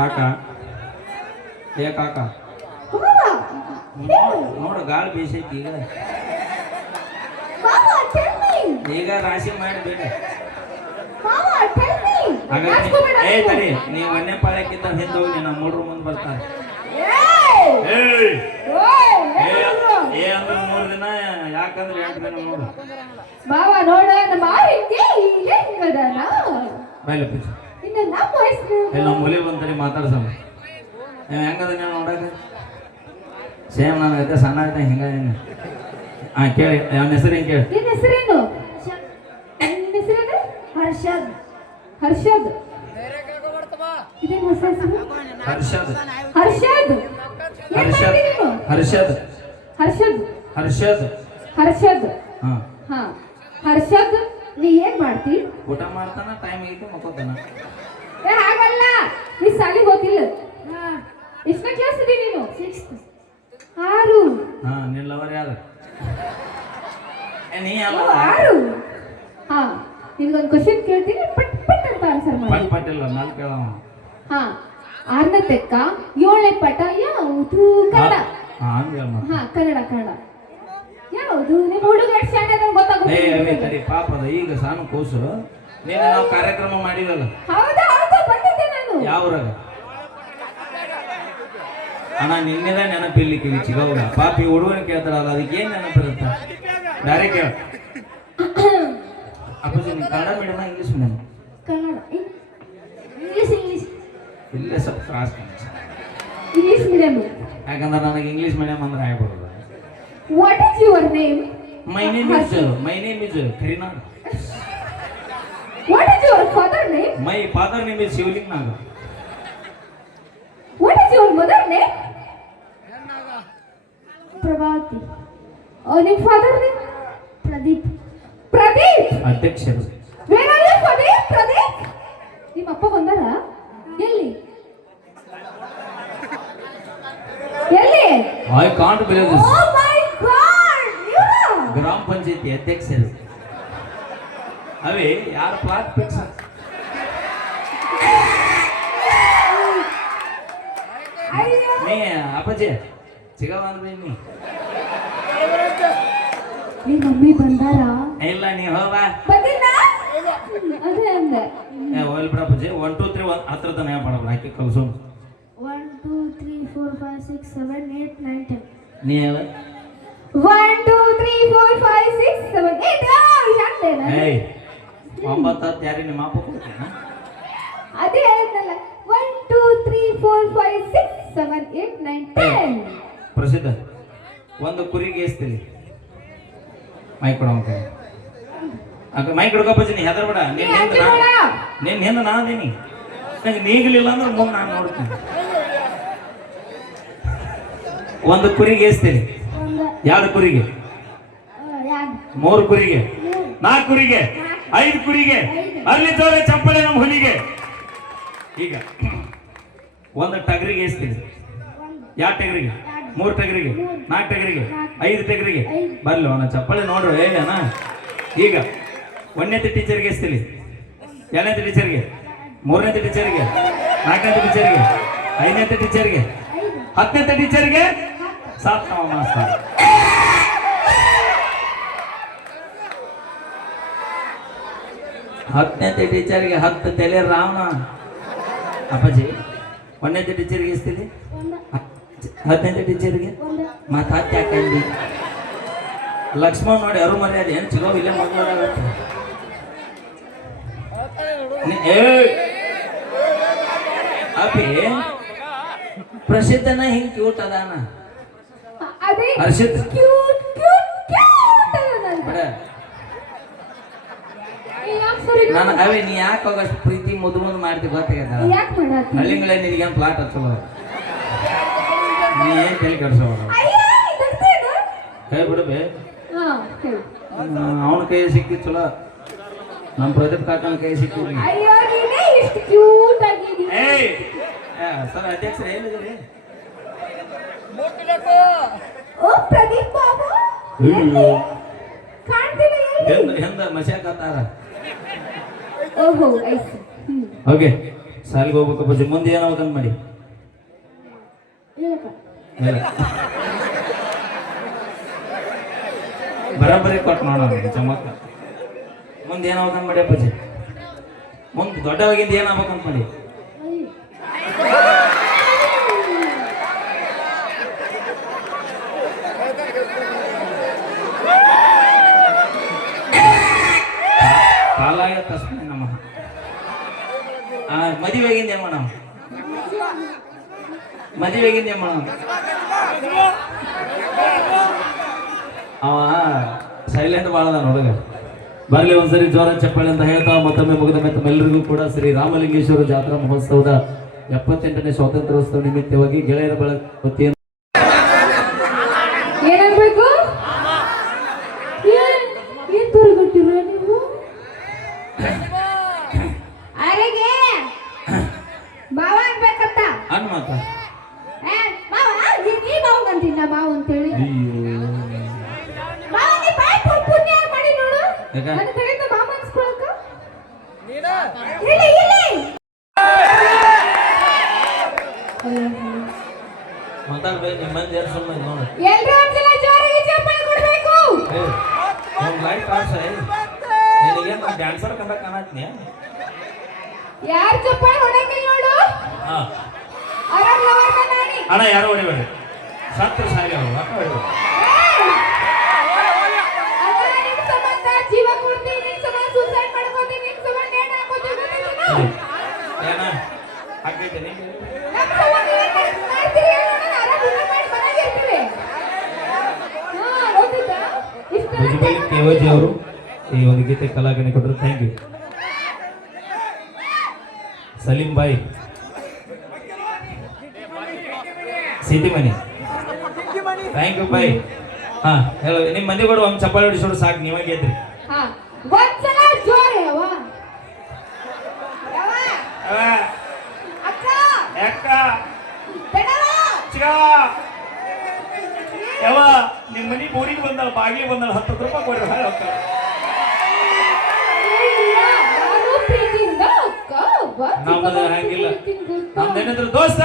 ಕಾಕ ಏ ಕಾಕ ನೋಡು ಗಾಳಿ ಬೀಸೈತಿ ಈಗ ರಾಶಿ ಮಾಡಿಬೇಡ ಏ ತಡಿ ನೀವು ಒಂದೇ ಪಾಳ್ಯಕ್ಕಿಂತ ಹಿಂದೆ ಹೋಗಿ ನಮ್ಮ ಮೂಡ್ರು ಮುಂದೆ ಬರ್ತಾರೆ ಏ ಅಂದ್ರೆ 3 ದಿನ ಯಾಕಂದ್ರೆ 8 ದಿನ ನೋಡು ಬಾವ ನೋಡ ನಮ್ಮ ಬೈಲ ಪೀಸ್ ನಮ್ಮ ಮೂಲೆ ಬಂತಡಿ ಮಾತಾಡ್ಸಮ್ಮ ಹೆಂಗದ ನೀವು ನೋಡಕ ಸೇಮ್ ನನಗೈತೆ ಸಣ್ಣ ಐತೆ ಹಿಂಗ ಕೇಳಿ ಅವನ ಹೆಸರು ಹೆಂಗೆ ಕೇಳಿ ನಿನ್ನ ಹೆಸರೇನು ನಿನ್ನ ಹೆಸರೇನು ಹರ್ಷದ್ ಹರ್ಷದ್ ಇದೇನು ಹೊಸ ಹೆಸರು ಹರ್ಷದ್ ಹರ್ಷದ್ ಹರ್ಷದ್ ಹರ್ಷದ್ ಹರ್ಷದ್ ಹರ್ಷದ್ ಹಾ ಹಾ ಹರ್ಷದ್ ನೀ ಏನ್ ಮಾಡ್ತಿ ಊಟ ಮಾಡ್ತಾನ ಟೈಮ್ ಐತೆ ಮಕ್ಕೋತಾನ ಏ ಹಾಗಲ್ಲ ನೀ ಸಾಲಿಗೆ ಹೋಗಿಲ್ಲ ಎಷ್ಟನೇ ಕ್ಲಾಸ್ ಇದೀ ನೀನು 6th 6 ಹಾ ನಿನ್ನ ಲವರ್ ಯಾರು ನೀ ಅಲ್ಲ 6 ಹಾ ನಿನಗೊಂದು ಕ್ವೆಶ್ಚನ್ ಕೇಳ್ತೀನಿ ಪಟ್ ಪಟ್ ಅಂತ ಆನ್ಸರ್ ಮಾಡಿ ಪಟ್ ಪಟ್ ಇಲ್ಲ ನಾಲ್ಕು ಕೇಳವ ಹಾ 6ನೇ ತೆಕ್ಕ 7ನೇ ಪಟ ಯಾವುದು ಕನ್ನಡ ಹಾ ಹಂಗೆ ಹೇಳ ಹಾ ಕನ್ನಡ ಕನ್ನಡ ಯಾವುದು ನಿಮ್ಮ ಹುಡುಗ ಎಷ್ಟು ಶಾಣೆ ಅಂತ ಗೊತ್ತಾಗುತ್ತೆ ಏ ಅವೇ ತಡಿ ಪಾಪ ಅದ ಈಗ ಸಣ್ಣ ಕೂಸು ನೀನು ನಾವು ಕಾರ್ಯಕ್ರಮ ಮಾಡಿದಲ್ಲ ಹೌದಾ ಹೌದಾ ಬಂದಿದ್ದೆ ನಾನು ಯಾವ್ರಾಗ ಅಣ್ಣ ನಿನ್ನೆದ ನೆನಪಿರ್ಲಿಕ್ಕೆ ಚಿಗವ್ಗ ಪಾಪಿ ಹುಡುಗನ ಕೇಳ್ತಾರಲ್ಲ ಅದಕ್ಕೆ ಏನ್ ನೆನಪಿರುತ್ತ ಡಾರೆ ಕೇಳ ಅಪ್ಪಾಜಿ ನೀವು Kannada medium English medium Kannada English English ಇಲ್ಲೇ ಸ್ವಲ್ಪ ತ್ರಾಸ ಇಂಗ್ಲಿಷ್ ಮೀಡಿಯಂ ಯಾಕಂದ್ರೆ ನನಗೆ ಇಂಗ್ಲೀಷ್ ಮೀಡಿಯಂ ಅಂದ್ರೆ ಆಗ್ಬಿಡೋದು what is your name my name is Karinad what is your father name my father name is Shivaling Naga what is your mother name Prabhavati ನಿಮ್ಮ ಫಾದರ್ ನೇಮ್ ಪ್ರದೀಪ್ ಪ್ರದೀಪ್ ಅಧ್ಯಕ್ಷರು where are you Pradeep Pradeep ನಿಮ್ಮ ಅಪ್ಪ ಬಂದಾರ ಎಲ್ಲಿ ಎಲ್ಲಿ I can't believe this oh my god ಗ್ರಾಮ ಪಂಚಾಯತಿ ಅಧ್ಯಕ್ಷರು ಅವೇ ಯಾರ ಪ್ಲಾಟ್ ಫಿಕ್ಸ್ ನೀ ಅಪ್ಪಾಜಿ ಸಿಗವ ಅಂದ್ರೆ ನೀ ನಿಮ್ಮ ಮಮ್ಮಿ ಬಂದಾರ ಇಲ್ಲ ನೀ ಹೋಗ ಬಂದಿಲ್ಲ ಅದೇ ಅಂದೆ ಏ ಹೋಗ್ಲಿ ಬಿಡ ಅಪ್ಪಾಜಿ 1 2 3 ಹತ್ರ ತನ ಮಾಡಲ್ಲ ಹಾಕಿ ಕಲ್ಸು 1 2 3 4 5 6 7 8 9 10 ನೀ ಹೇಳ 1 2 3 4 5 6 7 8 ಯಾಕ್ತೇನ ಏಯ್ 9 10 ಯಾರಿಗೆ ನಿಮ್ಮ ಅಪ್ಪ ಕೊಡ್ತಾನ ಅದೇ ಹೇಳಿದ್ನಲ್ಲ 1 2 3 4 5 6 7 8 9 10 ಪ್ರಸಿದ್ಧ ಒಂದು ಕುರಿಗೆ ಎಸ್ತೀನಿ ಮೈ ಕೊಡ ಮೈ ಕೊಡ್ಕೊಪ್ಪಚ್ಚಿ ನೀ ಹೆದರ್ಬೇಡ ನಿನ್ನ ಹಿಂದೆ ನಾನು ಅದೀನಿ ನಂಗೆ ನೀಗಲಿಲ್ಲ ಅಂದ್ರೆ ಮುಂದೆ ನಾನು ನೋಡ್ತೀನಿ ಒಂದು ಕುರಿಗೆ ಎಸ್ತೀನಿ 2 ಕುರಿಗೆ 3 ಕುರಿಗೆ 4 ಕುರಿಗೆ 5 ಕುರಿಗೆ ಅಲ್ಲಿ ತೋರೆ ಚಪ್ಪಳೆ ನಮ್ಮ ಹುಲಿಗೆ ಈಗ ಒಂದು ಟಗರಿಗೆ ಎಸ್ತೀನಿ 2 ಟಗರಿಗೆ 3 ಟಗರಿಗೆ 4 ಟಗರಿಗೆ 5 ಟಗರಿಗೆ ಬರ್ಲಿ ಅವನ ಚಪ್ಪಳೆ ನೋಡ್ರು ಹೇಳಣ್ಣ ಈಗ 1ನೇ ಟೀಚರ್ಗೆ ಎಸ್ತೀನಿ 2ನೇ ಟೀಚರ್ಗೆ 3ನೇ ಟೀಚರ್ಗೆ 4ನೇ ಟೀಚರ್ಗೆ 5ನೇ ಟೀಚರ್ಗೆ 10ನೇ ಟೀಚರ್ಗೆ 7ನೇ ಮಾಸ್ತರ್ ಹತ್ತನೇ ಟೀಚರ್ಗೆ 10 ತಲೆ ರಾವಣ ಅಪ್ಪಾಜಿ 1ನೇ ಟೀಚರ್ಗೆ ಎಸ್ತೀನಿ 10ನೇ ಟೀಚರ್ಗೆ ಮತ್ತೆ 10 ಯಾಕಂದಿ ಲಕ್ಷ್ಮಣ್ ನೋಡಿ ಅರು ಮರ್ಯಾದೆ ಏನು ಚಲೋ ಇಲ್ಲೇ ಮಕ್ಕಳಾಗತ್ತೆ ಅಪ್ಪಿ ಪ್ರಸಿದ್ಧನ ಹಿಂಗ್ ಕ್ಯೂಟ್ ಅದಾನ ಹರ್ಷಿತ್ ನಾನು ಅವೇ ನೀ ಯಾಕೆ ಹೋಗಷ್ಟು ಪ್ರೀತಿ ಮುದ್ದು ಮಾಡ್ತೀವಿ ಗೊತ್ತಾಗದ ಹಳ್ಳಿಗಳೇ ನಿನಗೇನು ಪ್ಲಾಟ್ ಹಚ್ಚಲ್ಲ ನೀ ಏನ್ ತಲೆ ಕೆಡ್ಸೋದು ಕೈ ಬಿಡಬೇ ಅವನ ಕೈ ಸಿಕ್ಕಿ ಚಲೋ ನಮ್ಮ ಪ್ರದೀಪ್ ಕಾಕನ ಕೈ ಸಿಕ್ಕಿದ್ರಿ ಸರ್ ಅಧ್ಯಕ್ಷರ ಏನಿದ್ರಿ ಹಿಂದ ಮಶಾಕತ್ತಾರ ಓಕೆ ಸಾಲಿಗೆ ಹೋಗ್ಬೇಕು ಅಪ್ಪಾಜಿ. ಮುಂದೆ ಏನಾಗ್ಬೇಕಂತ ಮಾಡಿ ಇಲ್ಲ. ಬರಾಬರಿ ಕೊಟ್ಟು ನೋಡೋಣ ಚಮಕ. ಮುಂದೆ ಏನಾಗ್ಬೇಕಂತ ಮಾಡಿ ಅಪ್ಪಾಜಿ. ಮುಂದೆ ದೊಡ್ಡವಾಗಿಂದ ಏನಾಗ್ಬೇಕಂತ ಮಾಡಿ. ಕಾಲಾಯ ತಸ್ಮೈ ನಮಃ. ಮದುವೆಗಿಂದ ಏನ್ ಮಾಡೋಣ? ಮದುವೆಗಿಂದ ಏನ್ ಮಾಡೋಣ? ಅವ ಸೈಲೆಂಟ್ ಬಾಳದ ಹುಡುಗ. ಬರ್ಲಿ ಒಂದ್ಸರಿ ಜೋರ ಚಪ್ಪಾಳೆ ಅಂತ ಹೇಳ್ತಾ ಮತ್ತೊಮ್ಮೆ ಮುಗಿದ ಮೇಲೆ ತಮ್ಮೆಲ್ಲರಿಗೂ ಕೂಡ ಶ್ರೀ ರಾಮಲಿಂಗೇಶ್ವರ ಜಾತ್ರಾ ಮಹೋತ್ಸವದ 78ನೇ ಸ್ವಾತಂತ್ರ್ಯೋತ್ಸವ ನಿಮಿತ್ತವಾಗಿ ಗೆಳೆಯರ ಬಳ ವತಿಯಿಂದ ಏನಾಗ್ಬೇಕು? ಏನ್ ತೋರಿಗೊಟ್ಟಿರ ನೀವು? ಅರೆಗೆ ಮಾವ ಅನ್ಬೇಕಂತ ಅನ್ ಮಾತ ಮಾವ ನೀ ಮಾವ ಅಂತೀನಿ ನಾ ಮಾವ ಅಂತೇಳಿ. ಮಾವ ನೀ ಬಾಯ್ ಪುಣ್ಯ ಮಾಡಿ ನೋಡು. ನನ್ನ ಕಡೆಯಿಂದ ಮಾವ ಅನ್ಸ್ಕೊಳಕ ಇಲ್ಲಿ ಮಾತಾಡ್ಬೇಕು. ನಿಮ್ಮ ಮಂದಿ ಯಾರು ಸುಮ್ಮನೆ ನೋಡು. ಎಲ್ರೂ ಒಂದ್ಸಲ ಜೋರಾಗಿ ಚಪ್ಪಾಳೆ ಕೊಡ್ಬೇಕು. ಲೈಟ್ ಕಾಸ ನಿನಗೆ ಡ್ಯಾನ್ಸರ್ ಕಂಡ ಕಾಣತ್ನಿ. ಯಾರು ಚಪ್ಪಾಳೆ ಹೊಡಂಗಿಲ್ಲ ನೋಡು. ಆರಾಮ್ ಲವರ್ ನಾನಿ ಅಣ್ಣ ಯಾರು ಹೊಡಿಬೇಡಿ. ಸತ್ರ ಸಾರಿ ಅವರು ಅಕ್ಕ ಹೊಡಿಬೇಡಿ. ನಿನ್ ಸಂಬಂಧ ಜೀವ ಕೊಡ್ತೀನಿ, ನಿನ್ ಸಂಬಂಧ ಸೂಸೈಡ್ ಮಾಡ್ಕೊತೀನಿ, ನಿನ್ ಸಂಬಂಧ ಏನ್ ಹಾಕೋತೀನಿ ಗೊತ್ತಿಲ್ಲ. ಏನ ಹಾಕೈತೆ ನೀ ನಮ್ಮ ಸಂಬಂಧ ಏನ್ ಮಾಡ್ತೀರಿ ಹೇಳೋಣ. ಆರಾಮ್ ಊಟ ಮಾಡಿ ಮನೆಗೆ ಇರ್ತೀವಿ. ಗೊತ್ತಿದ್ದ ಇಷ್ಟ ಭುಜಬಲಿ ಕೇವಜಿ ಅವರು ಈ ಒಂದು ಗೀತೆ ಕಲಾವಿದನಿಗೆ ಕೊಟ್ಟರು. Thank you. ಸಲೀಂ ಬಾಯ್ ಸಿದ್ದಿಮನಿ ಥ್ಯಾಂಕ್ ಯು ಬಾಯ್. ಹಾ ಹೇಳ ನಿಮ್ಮ ಮಂದಿ ಕೂಡ ಒಂದು ಚಪ್ಪಾಳೆ ಹೊಡಿಸೋಡು ಸಾಕು. ನೀವಾಗ ಗೆದ್ರಿ. ಹಾ ಒಂದ್ಸಲ ಜೋರ ಯವ್ವ ಅಕ್ಕ ಯಾಕ ಬೆಡವ ಯಾವ ನಿಮ್ಮ ಮನಿ ಬೋರಿಗೆ ಬಂದಲ್ಲ ಬಾಗಿಲಿಗೆ ಬಂದಲ್ಲ 10 ರೂಪಾಯಿ ಕೊಡ್ರಿ. ನಾನು ಪ್ರೀತಿಯಿಂದ ಅಕ್ಕ ನಮ್ಮದು ಹಂಗಿಲ್ಲ. ನಮ್ದೇನಿದ್ರು ದೋಸ್ತ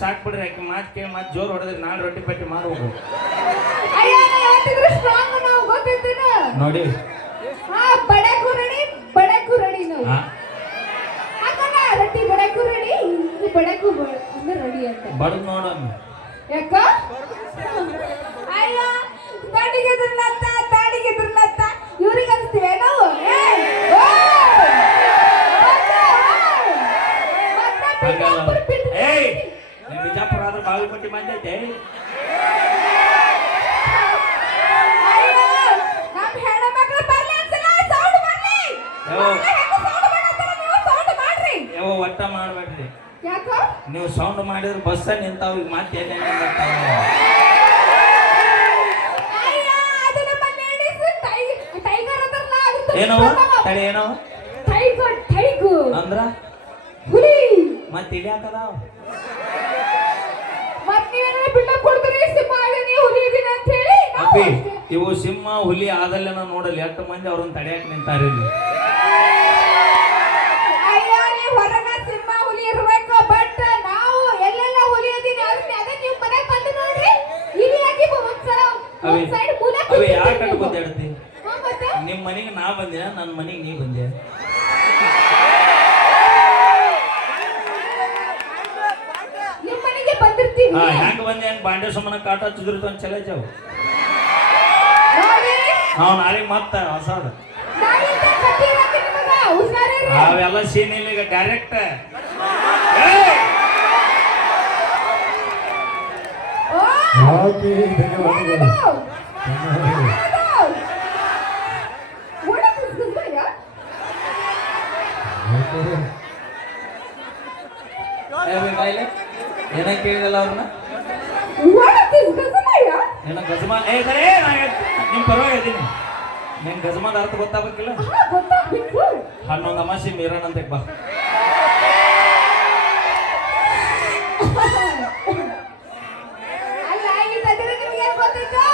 ಸಾಕ್ ಬಿಡ್ರಿ. ಯಾಕೆ ಮಾತು ಕೇಳಿ ಮಾತು ಜೋರು ಹೊಡೆದ್ರಿ ನಾಳೆ ರೊಟ್ಟಿ ಪಟ್ಟಿ ಮಾಡ್ಬೇಕು ನೋಡಿ. ಬಡಕು ರೆಡಿ ನಾವು ಹಾಕೋಣ ರೊಟ್ಟಿ ಬಡಕು ರೆಡಿ ಬಡಕು ರೆಡಿ ಅಂತ ಬಡದ್ ನೋಡೋಣ. ಯಾಕ ಅಯ್ಯೋ ತಾಡಿಗೆ ದುರ್ಲತ್ತ ಇವ್ರಿಗೆ ಅನ್ಸ್ತೀವಿ ನಾವು. ಏಯ್ ಬಿಜಾಪುರ ಆದ್ರೆ ಬಾಗಲಕೋಟೆ ಮಂದಿ ಐತೆ. ನಮ್ಮ ಹೆಣ್ಮಕ್ಳು ಬರ್ಲಿ ಅನ್ಸಲ್ಲ ಸೌಂಡ್ ಬರ್ಲಿ. ಸೌಂಡ್ ಮಾಡ್ರಿ. ಯಾವ ಒಟ್ಟ ಮಾಡ್ಬೇಡ್ರಿ. ಯಾಕ ನೀವು ಸೌಂಡ್ ಮಾಡಿದ್ರೆ ಬಸ್ಸ ನಿಂತಾವ. ಈಗ ಮತ್ತೆ ಏನವ ತಡಿ ಏನವ ಟೈಗರ್ ಅಂದ್ರ ಹುಲಿ ಮತ್ತೆ ಇಲ್ಲಿ ಹಾಕದಾವ. ಮತ್ತೆ ನೀವೇನ ಬಿಟ್ಟ ಕೊಡ್ತೀರಿ ಸಿಂಹ ಅದೀನಿ ಹುಲಿ ಇದೀನಿ ಅಂತ ಹೇಳಿ. ಅಪ್ಪಿ ಇವು ಸಿಂಹ ಹುಲಿ ಆದಲ್ಲೇ ನಾವು ನೋಡಲ್ಲ ಎಷ್ಟು ಮಂದಿ ಅವ್ರನ್ನ ತಡೆಯಕ್ಕೆ ನಿಂತಾರ ಇಲ್ಲಿ. ಅಯ್ಯೋ ನೀವು ಹೊರಗ ಸಿಂಹ ಹುಲಿ ಇರ್ಬೇಕು. ಬಟ್ ನಾವು ಎಲ್ಲೆಲ್ಲ ಹುಲಿ ಇದೀನಿ ಅದೇ ನೀವು ಮನೆಗೆ ಬಂದು ನೋಡ್ರಿ. ಇಲ್ಲಿ ಯಾಕೆ ಒಂದ್ ಸೈಡ್ ಮೂಲ ಅವಿ ಯಾಕೆ ಗೊತ್ತಾಡ್ತಿ? ನಿಮ್ಮ ಮನೆಗೆ ನಾ ಬಂದೆ, ನನ್ನ ಮನೆಗೆ ನೀ ಬಂದೆ. ನಿಮ್ಮ ಮನೆಗೆ ಬಂದಿರ್ತೀವಿ. ಹೆಂಗ್ ಬಂದೆ? ಹೆಂಗ್ ಬಾಂಡೆ ಸುಮ್ಮನೆ ಕಾಟ ಚುದುರ್ತು ಅಂತ ಚಲೇ ಜಾವು. ನೋಡಿ ನಾವು ನಾಳೆ ಮತ್ತ ಹೊಸದ ನಾಯಿತ ಕಟ್ಟಿ ಇರಕ್ಕೆ ನಿಮಗ ಹುಷಾರಿರ್ರಿ. ಅವೆಲ್ಲ ಸೀನ್ ಇಲ್ಲ. ಈಗ ಡೈರೆಕ್ಟ್ ಓಕೆ ಧನ್ಯವಾದಗಳು. ಏನ ಕೇಳಿದಲ್ಲ ಅವ್ರನ್ನ ಏನ ಗಜಮಾ ನಿಮ್ ಪರವಾಗಿ ಇದ್ದೀನಿ. ನಿನ್ ಗಜಮಾದ ಅರ್ಥ ಗೊತ್ತಾಗಬೇಕಿಲ್ಲ. ಹನ್ನೊಂದು ಅಮಾಸಿ ಮೀರಣ ಅಂತ ಬಾ. ಅಲ್ಲ ಈ ನಿಮ್ಗೆ ಗೊತ್ತಿತ್ತು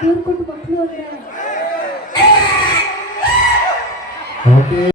ದೇವ್ರ ಕೊಟ್ಟು ಮಕ್ಕಳು ಅಂದ್ರೆ ಓಕೆ